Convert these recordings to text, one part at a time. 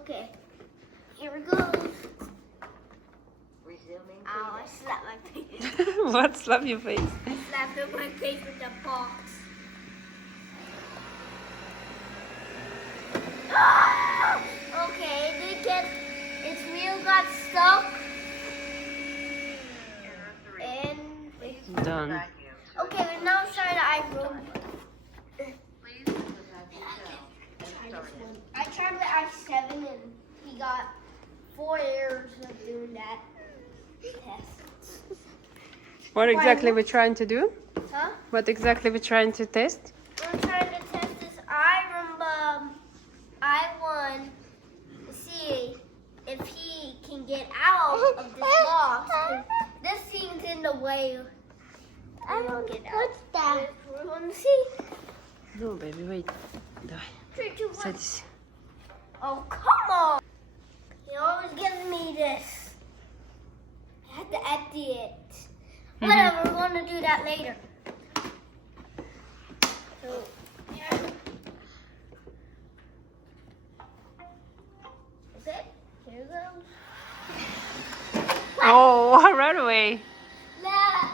Okay, here we go. Resuming. Ow, I slapped my face. What? Slap your face. I slapped up my face with the box. Ah! Okay, its wheel got stuck. And it's Done. okay, we're now trying the iRoom. Please put the vacuum down and start it. I tried with i7 and he got 4 errors of doing that test. What exactly we're trying to do? Huh? What exactly we're trying to test? We're trying to test this iRoom i1 to see if he can get out of this box. This thing's in the way. I don't get out. What's that? We're going to see. No, baby, wait. Давай, 3, 2, 1. садись. Oh, come on. You're always giving me this. I have to empty it. Whatever, we're going to do that later. So, yeah. Okay, here goes. Oh, right away. Nah.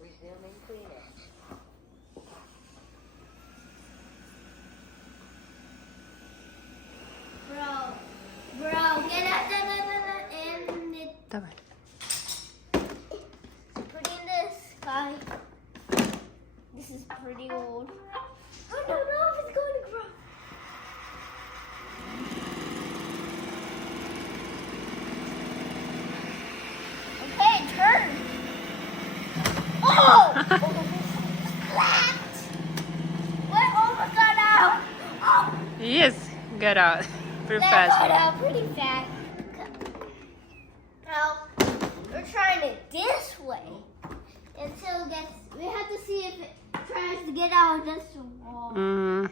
Resuming cleaning. Bro, get out, and it, Давай. put in this guy. This is pretty old. I don't know if it's going to grow. Okay, turn. Oh! Flat. What almost got out? Oh! Yes, get out. Pretty That fast. got out pretty fast. Now, we're trying it this way until it gets, we have to see if it tries to get out of this wall. Mm.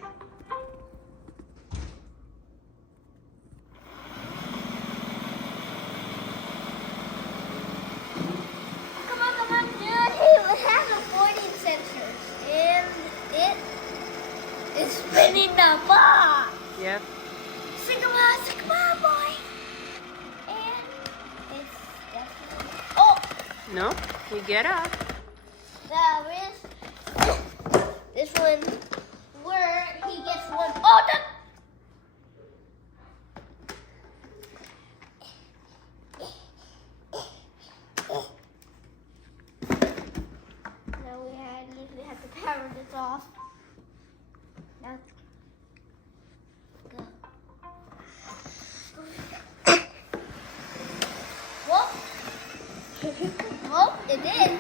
Come on, dude. It has a 14 sensors and it is spinning the box. Yep. Sigma, boy. And it's definitely, oh! No, you get out. There is this one where he gets one. Oh, now we have to power this off. Now go. Whoop. Whoop, it did.